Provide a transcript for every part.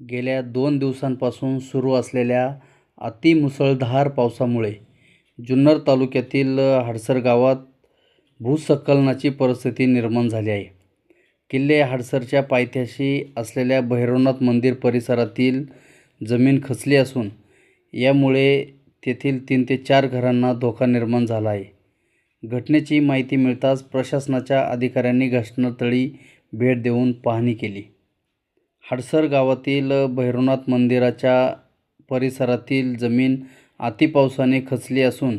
गेल्या 2 दिवसांपासून सुरू असलेल्या अतिमुसळधार पावसामुळे जुन्नर तालुक्यातील हडसर गावात भूस्खलनाची परिस्थिती निर्माण झाली आहे. किल्ले हडसरच्या पायथ्याशी असलेल्या भैरवनाथ मंदिर परिसरातील जमीन खचली असून यामुळे तेथील 3 ते 4 घरांना धोका निर्माण झाला आहे. घटनेची माहिती मिळताच प्रशासनाच्या अधिकाऱ्यांनी घटनास्थळी भेट देऊन पाहणी केली. हडसर गावातील भैरवनाथ मंदिराच्या परिसरातील जमीन अतिपावसाने खचली असून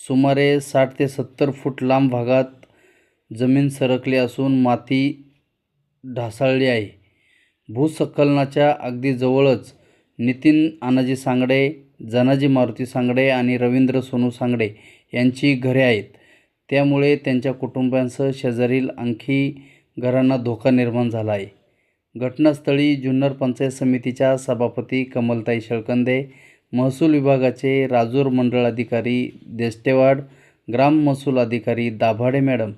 सुमारे 60 ते 70 फूट लांब भागात जमीन सरकली असून माती ढासळली आहे. भूस्खलनाच्या अगदी जवळच नितीन आनाजी सांगडे, जनाजी मारुती सांगडे आणि रवींद्र सोनू सांगडे यांची घरे आहेत. त्यामुळे त्यांच्या कुटुंबांसह शेजारील आणखी घरांना धोका निर्माण झाला आहे. घटनास्थळी जुन्नर पंचायत समितीच्या सभापती कमलताई शेळकंदे, महसूल विभागाचे राजूर मंडळ अधिकारी देस्टेवाड, ग्राम महसूल अधिकारी दाभाडे मॅडम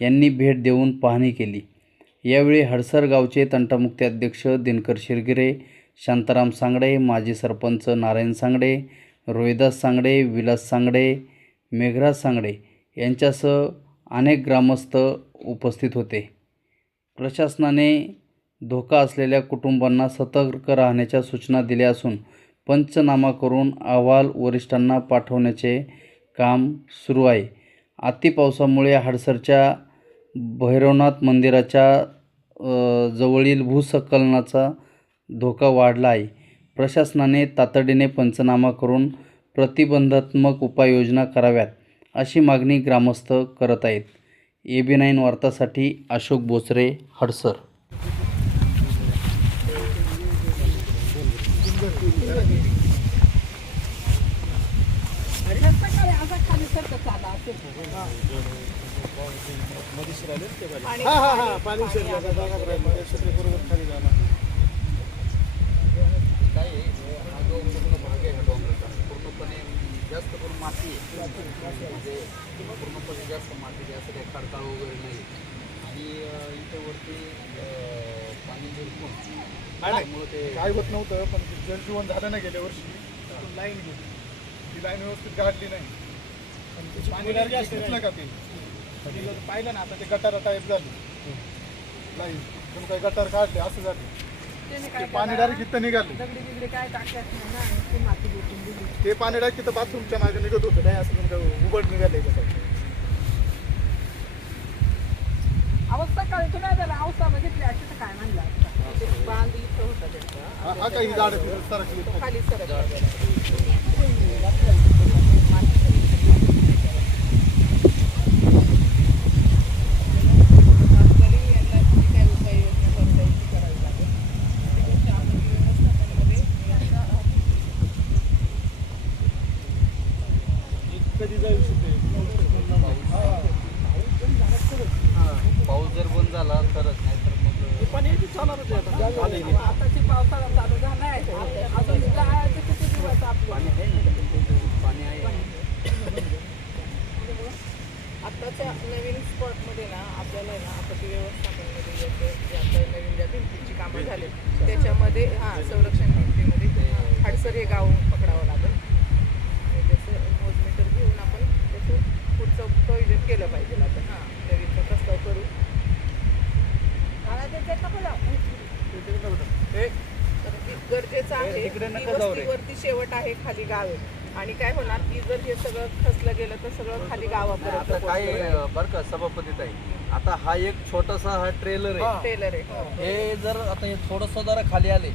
यांनी भेट देऊन पाहणी केली. यावेळी हडसर गावचे तंटामुक्ती अध्यक्ष दिनकर शिरगिरे, शांताराम सांगडे, माजी सरपंच नारायण सांगडे, रोहिदास सांगडे, विलास सांगडे, मेघराज सांगडे यांच्यासह अनेक ग्रामस्थ उपस्थित होते. प्रशासनाने धोका असलेल्या कुटुंबांना सतर्क राहण्याच्या सूचना दिल्या असून पंचनामा करून अहवाल वरिष्ठांना पाठवण्याचे काम सुरू आहे. अतिपावसामुळे हडसरच्या भैरवनाथ मंदिराच्या जवळील भूस्खलनाचा धोका वाढला आहे. प्रशासनाने तातडीने पंचनामा करून प्रतिबंधात्मक उपाययोजना कराव्यात अशी मागणी ग्रामस्थ करत आहेत. AB9 वार्तासाठी अशोक बोचरे, हडसर. पूर्णपणे जास्त करून माती आहे, पूर्णपणे जास्त माती असं काही खडकाळ वगैरे नाही. आणि इथे वरती पाणी त्यामुळे ते काय होत नव्हतं. पण जलजीवन झालं ना गेल्या वर्षी, लाईन गेली, ती लाईन व्यवस्थित गाठली नाही. पण त्याची पाणी जास्त घेतलं का ते पाहिलं ना. आता ते गटारा टाईप झाली लाईन, पण काही गटार काढले असं झालं. पाणी डायरेक्ट इथं निघाले. ते पाणी डायरेक्ट तिथं बाथरूमच्या मागे निघत होतं. नाही असं तुमचं उबड निघाले कसं अवस्था काय तुला अवस्था बघितली अशी तर काय म्हणलं बांध इथं होता त्यांचा. हा काही झाड सरकली खाली सरक कधी जाऊ शकते. पाऊस जर बंद झाला तरच, नाही तर मग पाणी चालणारच आहे. आताची पावसाळा चालू झाला आहे. अजून जायचं किती दिवस आपलं पाणी आहे. आताच्या नवीन स्पॉटमध्ये ना आपल्याला ना आपत्ती व्यवस्थापनामध्ये जे आता नवीन ज्या भिंतीची कामं झाली त्याच्यामध्ये संरक्षण भिंतीमध्ये हडसर हे गाव पकडावं लागेल. आणि त्याचं मोजमीटर घेऊन आपण त्याचं पुढचं प्रयोजन केलं पाहिजे. आता नवीनचा प्रस्ताव करू. गरजेचं आहे. वस्तीवरती शेवट आहे, खाली गाव आहे. आणि काय होणार की जर हे सगळं खचलं गेलं तर सगळं खाली गावापर्यंत काय बरं का सभापतीत आहे. आता हा एक छोटासा हा ट्रेलर आहे. हे जर आता हे थोडंसं जरा खाली आले,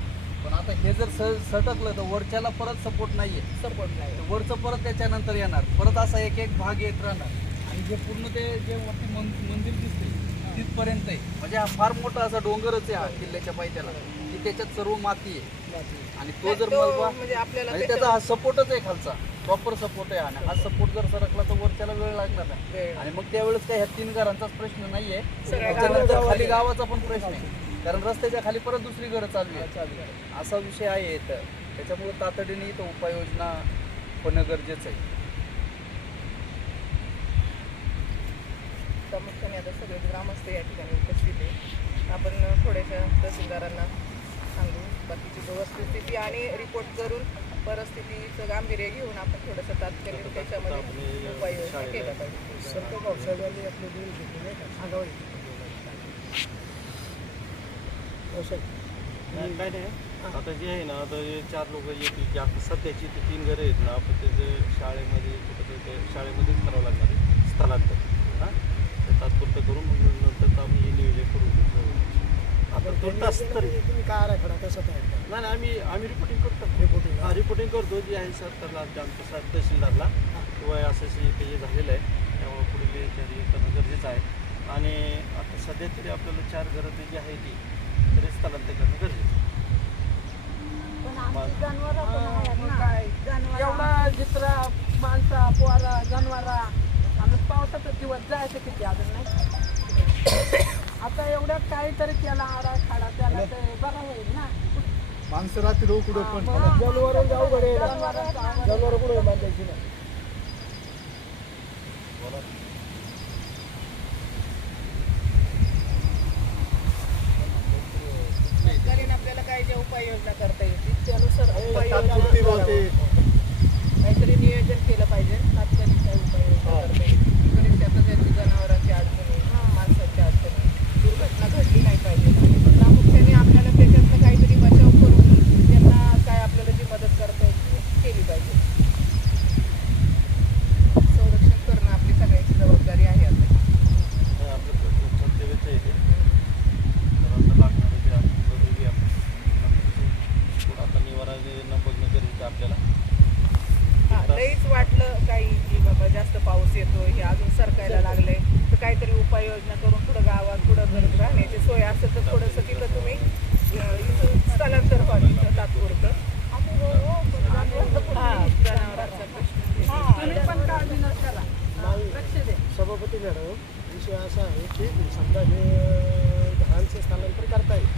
पण आता हे जर सटकलं तर वरच्याला परत सपोर्ट नाहीये. वरचं परत त्याच्यानंतर येणार, परत असा एक एक भाग येत राहणार. आणि जे पूर्ण ते जे वरती मंदिर दिसते तिथपर्यंत आहे. म्हणजे हा फार मोठा असा डोंगरच आहे हा किल्ल्याच्या पायथ्याला, की त्याच्यात सर्व माती आहे. आणि तो जर मलबा म्हणजे त्याचा हा सपोर्टच आहे, खालचा प्रॉपर सपोर्ट आहे. आणि हा सपोर्ट जर सरकला तर वरच्याला वेळ लागणार नाही. आणि मग त्यावेळेस काय ह्या 3 घरांचाच प्रश्न नाहीये, त्याच्यानंतर खाली गावाचा पण प्रश्न आहे. कारण रस्त्याच्या खाली परत दुसरी घरं चालली आहे, असा विषय आहे इथं. त्याच्यामुळे तातडीने इथं उपाययोजना होणं गरजेचं आहे. प्रामुख्याने आता सगळे ग्रामस्थ या ठिकाणी उपस्थित आहे. आपण थोड्याशा तहसीलदारांना सांगू, बाकीचे वस्तुस्थिती आणि रिपोर्ट करून परिस्थितीचं गांभीर्य घेऊन आपण थोडंसं तात्कालिक त्याच्यामध्ये उपाययोजना केल्या पाहिजे. सर्व पावसाळ्याने आपले दोन शेती नाही का सांगावं नाही काय नाही आता जे आहे ना आता हे 4 लोक येतील की आता सध्याची ते 3 घरं आहेत ना आपण त्याचे शाळेमध्ये कुठं ते शाळेमध्येच करावं लागणार आहे स्थलांतर हां ते तात्पुरतं करून मग नंतर तर आम्ही हे नियोजन करून घेऊ आता तो तास तरी तुम्ही काय आराखडा कसा तयार नाही आम्ही रिपोर्टिंग करतो रिपोर्टिंग करतो जे आहे सरकारला आमच्या तहसीलदारला किंवा असं ते झालेलं आहे त्यामुळे पुढे ते करणं गरजेचं आहे आणि आता सध्या तरी आपल्याला 4 घरं ते जी आहे ती तरी स्थलांतर करणं गरजेचं आहे. एवढा जित्रा माणसा पोरा जनावरा आणि पावसाचा दिवस जायचं किती अजून नाही आता एवढ्यात काहीतरी त्याला आराखडा त्याला ते बरं होईल ना. माणसं रात्री रोग कुठं पण जनावर जनावर कुठं बांधायची ना. तात्कालीन आपल्याला काय ज्या उपाययोजना करता येतील त्यानुसार तात्पुरती होते. काहीतरी नियोजन केलं पाहिजे. तात्कालिक काय उपाययोजना करता येतील गणेश आता त्यांची जनावरांची अडचणी माणसाची अडचणी दुर्घटना घडली नाही पाहिजे. प्रामुख्याने आपल्याला त्याच्यातनं काहीतरी बचाव करून त्यांना काय आपल्याला जी मदत करता येईल ती केली पाहिजे. संरक्षण करणं आपली सगळ्यांची जबाबदारी आहे आता. तर आपलं कर्तव्यच आहे ते तर आता लागणार ते आपण करूया आपण आता निवारा न बघणं गरजेचं आहे आपल्याला. लईच वाटलं काही की बाबा जास्त पाऊस येतो हे अजून सरकायला लागलंय तर काहीतरी उपाययोजना करून पुढं गावात पुढं जर राहण्याची सोय असेल तर थोडंसं तिथं तुम्ही इथून स्थलांतर व्हावी तात्पुरतं. जनावरांचा प्रश्न तुम्ही पण काळजी न करा लक्ष दे. सभापती मॅडम विषय असा आहे की समजा हे घरांचं स्थलांतर करता येईल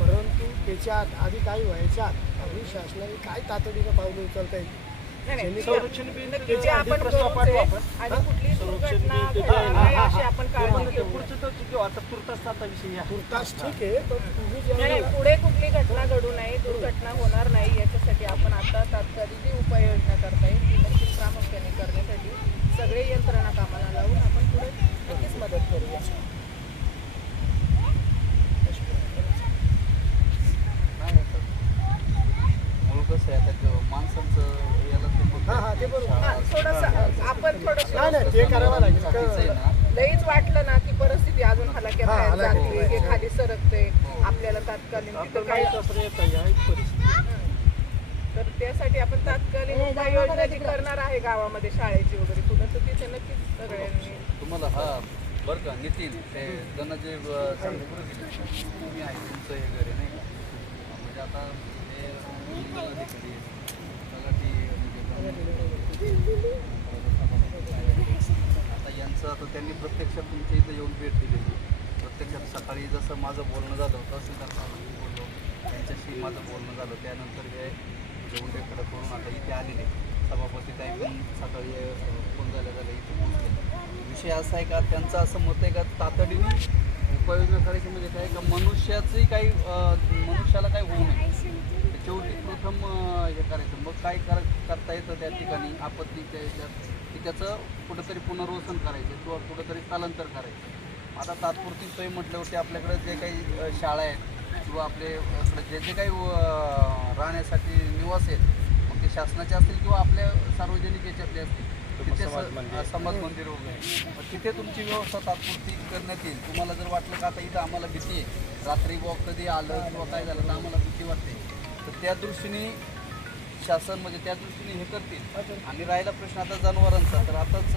परंतु त्याच्या आधी काही व्हायच्या आधी शासनाने काय तातडीनं पावलं उचलता येईल. संरक्षण बिल नक्की जे आपण करूच आहे आणि कुठली दुर्घटना घडणार नाही अशी आपण काळजी घेऊ. पुढचं तर किंवा आता तुर्तास आता विषय आहे. तुर्तास ठीक आहे पण तुम्ही जे नाही, पुढे कुठली घटना घडू नये दुर्घटना होणार नाही याच्यासाठी आपण आता तात्कालिक जी उपाययोजना करता येईल ती नक्कीच प्रामुख्याने करण्यासाठी सगळे यंत्रणा कामाला लावून आपण पुढे नक्कीच मदत करूया. म्हणून कसं आहे आता माणसांचं याला ते बघ- हां ते बरोबर हा, थोडंसं आपण नाही नाही ते करावं लागेल बाकीचं आहे ना, लईच वाटलं ना की परिस्थिती अजून हलाक्यात हा, बाहेर हलाक्यात जाते बाहेर. हे खाली सरकते आपल्याला तात्कालीन आपलं तिथं काही काय तसं येत आहे ह्या एक परिस्थिती. तर त्यासाठी आपण तात्कालीन उपाययोजना जी करणार आहे गावामध्ये शाळेची वगैरे कुठं तर तिथे नक्कीच सगळ्यांनी तुम्हाला हा बरं का नितीन ते धनंजय तुम्ही आहे तुमचं हे घरी नाही का म्हणजे आता हे जिल्हाधिकारी तलाठी आता यांचं आता त्यांनी प्रत्यक्षात तुमच्या इथं येऊन भेट दिलेली प्रत्यक्षात सकाळी जसं माझं बोलणं झालं तहसीलदार साहेबांशी बोललो त्यांच्याशी माझं बोलणं झालं त्यानंतर हे जेवढेकडे करून आता इथे आलेले सभापती ताई पण सकाळी फोन झाल्या इथे पोहोचले. विषय असा आहे का त्यांचं असं मत आहे का तातडीने उपाययोजना करायची म्हणजे काय का मनुष्याचंही काही मनुष्याला काही होऊ नये त्याच्यावरती प्रथम हे करायचं मग काय करता येतं त्या ठिकाणी आपत्तीच्या याच्यात की त्याचं कुठंतरी पुनर्वसन करायचं किंवा कुठंतरी स्थलांतर करायचं. आता तात्पुरती सोय म्हटल्यावरती आपल्याकडे जे काही शाळा आहेत किंवा आपले जे काही राहण्यासाठी निवास आहेत मग ते शासनाचे असतील किंवा आपल्या सार्वजनिक याच्यातले असतील तिथे समाज मंदिर वगैरे मग तिथे तुमची व्यवस्था तात्पुरती करण्यात येईल. तुम्हाला जर वाटलं का आता इथं आम्हाला भीती आहे रात्री बुवा कधी आलं किंवा काय झालं तर आम्हाला भीती वाटते तर त्या दृष्टीने शासन म्हणजे त्या दृष्टीने हे करतील. आणि राहिला प्रश्न आता जनावरांचा तर आताच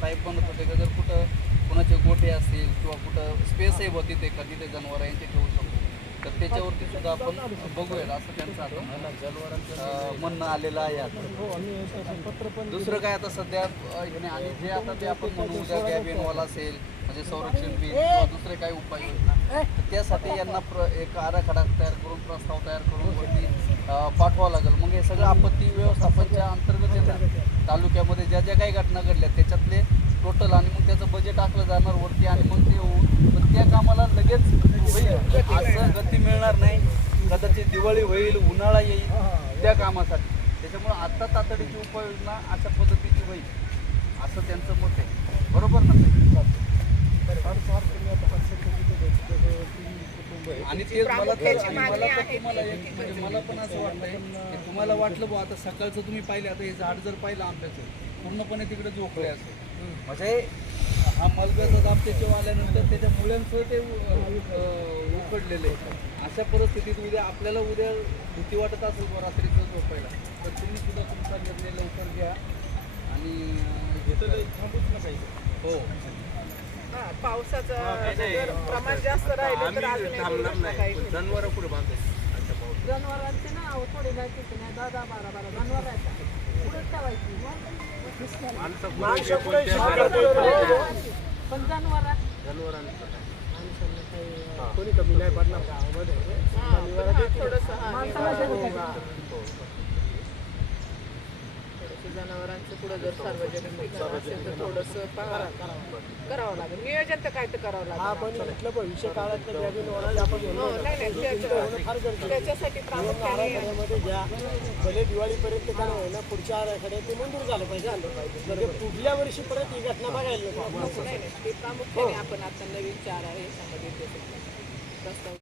साहेब म्हणत होते का जर कुठं कुणाचे गोठे असतील किंवा कुठं स्पेस आहे बघ तिथे का तिथे जनावर यांचे ठेवू शकतो तर त्याच्यावरती सुद्धा आपण बघूया असं त्यांचं आता म्हणणं आलेलं आहे. आता दुसरं काय आता सध्या आणि जे आता ते आपण म्हणू उद्या गॅबिनवाला असेल म्हणजे संरक्षण बिल किंवा दुसरे काही उपाययोजना तर त्यासाठी यांना एक आराखडा तयार करून प्रस्ताव तयार करून वरती पाठवावं लागेल. मग हे सगळं आपत्ती व्यवस्थापनच्या अंतर्गत येतात. तालुक्यामध्ये ज्या ज्या काही घटना घडल्या त्याच्यातले टोटल आणि मग त्याचं बजेट आखलं जाणार वरती आणि मग ते होऊन पण त्या कामाला लगेच होईल असं गती मिळणार नाही. कदाचित दिवाळी होईल, उन्हाळा येईल त्या कामासाठी. त्याच्यामुळं आत्ता तातडीची उपाययोजना अशा पद्धतीची होईल असं त्यांचं मत आहे. बरोबर ना ताई? आणि ते मला प्रामुख्याची मागणी मला तर आहे तुम्हाला की एक किती म्हणजे मला पण असं वाटतंय की तुम्हाला वाटलं बुवा आता सकाळचं तुम्ही पाहिलं, आता हे झाड जर पाहिलं आंब्याचं पूर्णपणे तिकडे झोपले असं म्हणजे हा मलब्याचा दाब त्याच्यावर आल्यानंतर त्याच्या मुळ्यांसह ते उकडलेलं आहे. अशा परिस्थितीत उद्या आपल्याला उद्या भीती वाटत असेल बुवा रात्रीचं झोपायला, तर तुम्ही सुद्धा तुमचा निर्णय लवकर घ्या आणि थांबूच नका इथे. हो हा, पावसाचं जर प्रमाण जास्त राहिलं तर अजून एक दुर्घटना काही होईल. जनावरं पुढे बांधायची अच्छा पाऊस. जनावरांचे ना थोडी नाही किती नाही 10-12 जनावर आहेत पुढे ठेवायची माणसं पण जनावरात कोणी कमी नाही पडणार गावामध्ये. थोडंसं माणसाला जनावरांचं पुढे जर सार्वजनिक ठिकाण असेल तर थोडंसं करावं लागेल. नियोजन तर काय तर करावं लागेल. आपण म्हटलं भविष्य काळात आपण हो, नाही, त्याच्यासाठी प्रामुख्याने मध्ये घ्या भले दिवाळीपर्यंत काय होईना पुढच्या आराखड्यात ते मंजूर झालं पाहिजे आणलं पाहिजे. म्हणजे पुढल्या वर्षी परत ही घटना बघायला नको. नाही, ते प्रामुख्याने आपण आता नवीन 4 आहे याच्यामध्ये प्रस्ताव